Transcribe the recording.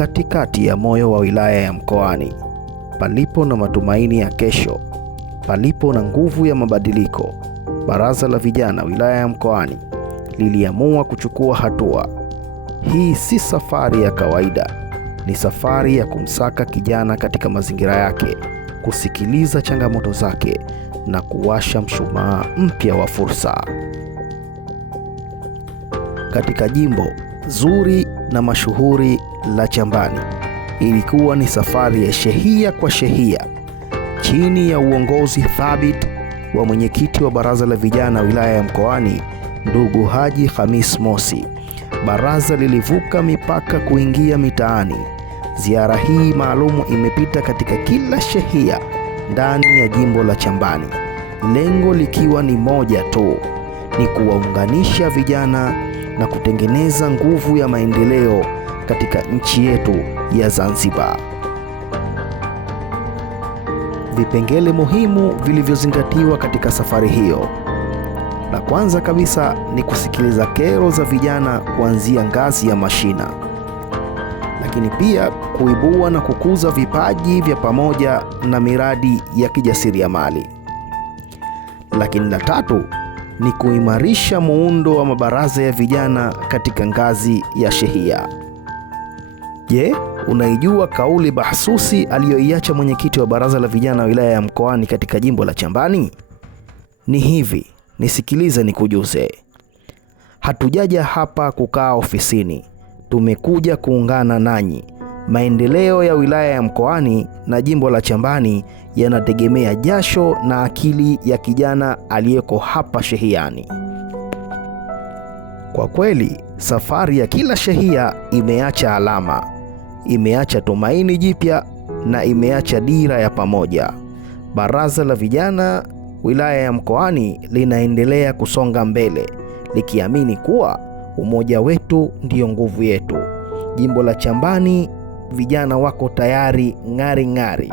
katikati ya moyo wa wilaya ya Mkoani, palipo na matumaini ya kesho, palipo na nguvu ya mabadiliko, Baraza la Vijana wilaya ya Mkoani liliamua kuchukua hatua. Hii si safari ya kawaida, ni safari ya kumsaka kijana katika mazingira yake, kusikiliza changamoto zake na kuwasha mshumaa mpya wa fursa. Katika jimbo zuri na mashuhuri la Chambani, ilikuwa ni safari ya shehia kwa shehia, chini ya uongozi thabiti wa mwenyekiti wa Baraza la Vijana wilaya ya Mkoani, ndugu Haji Khamis Mosi. Baraza lilivuka mipaka kuingia mitaani. Ziara hii maalumu imepita katika kila shehia ndani ya jimbo la Chambani, lengo likiwa ni moja tu, ni kuwaunganisha vijana na kutengeneza nguvu ya maendeleo katika nchi yetu ya Zanzibar. Vipengele muhimu vilivyozingatiwa katika safari hiyo. La kwanza kabisa ni kusikiliza kero za vijana kuanzia ngazi ya mashina, lakini pia kuibua na kukuza vipaji vya pamoja na miradi ya kijasiriamali. Lakini la tatu ni kuimarisha muundo wa mabaraza ya vijana katika ngazi ya shehia. Je, unaijua kauli mahsusi aliyoiacha mwenyekiti wa Baraza la Vijana wilaya ya Mkoani katika jimbo la Chambani? Ni hivi, nisikilize nikujuze. Hatujaja hapa kukaa ofisini, tumekuja kuungana nanyi. Maendeleo ya wilaya ya Mkoani na jimbo la Chambani yanategemea jasho na akili ya kijana aliyeko hapa shehiani. Kwa kweli, safari ya kila shehia imeacha alama, imeacha tumaini jipya na imeacha dira ya pamoja. Baraza la Vijana wilaya ya Mkoani linaendelea kusonga mbele, likiamini kuwa umoja wetu ndiyo nguvu yetu. Jimbo la Chambani, vijana wako tayari ng'ari ng'ari.